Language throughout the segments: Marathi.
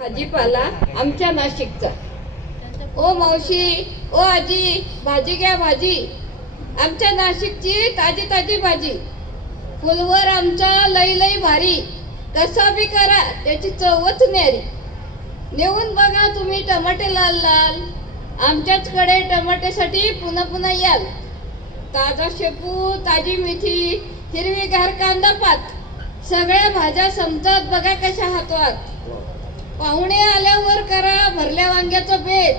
भाजीपाला आमच्या नाशिकचा. ओ मावशी, ओ आजी, भाजी घ्या भाजी. आमच्या नाशिकची ताजी ताजी भाजी. फुलवर आमचा लई लई भारी. कसा बी करा त्याची चवच न्यारी. नेऊन बघा तुम्ही टमाटे लाल लाल. आमच्याचकडे टमाट्यासाठी पुन्हा पुन्हा याल. ताजा शेपू, ताजी मेथी, हिरवीगार कांदा पात, सगळ्या भाज्या समजत बघा कशा हातवात. पाहुणे आल्यावर करा भरल्या वांग्याचं बेत.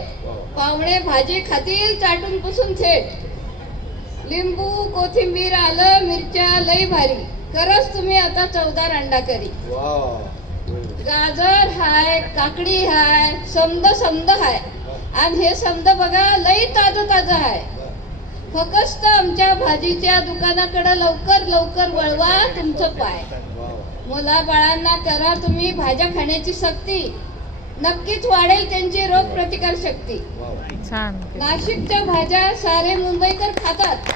पाहुणे भाजी खातील चाटून पुसून थेट. लिंबू, कोथिंबीर, आलं, मिरच्या लई भारी. करच तुम्ही आता चवदार अंडा करी. गाजर हाय, काकडी हाय, समद समद हाय. आणि हे समद बघा लई ताजं ताजं हाय. फक्त आमच्या भाजीच्या दुकानाकडे लवकर लवकर वळवा तुमचं पाय. मुला बाळांना करा तुम्ही भाज्या खाण्याची सक्ती. नक्कीच वाढेल त्यांची रोग प्रतिकार शक्ती. नाशिकच्या भाज्या सारे मुंबईकर खातात.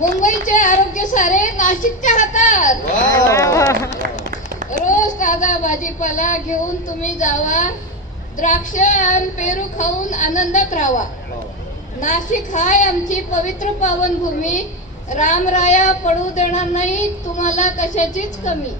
मुंबईचे आरोग्य सारे नाशिकच्या हातात. रोज ताजा भाजीपाला घेऊन तुम्ही जावा. द्राक्ष आणि पेरू खाऊन आनंदात राहावा. नाशिक हाय आमची पवित्र पावनभूमी. रामराया पडू देणार नाही तुम्हाला कशाचीच कमी.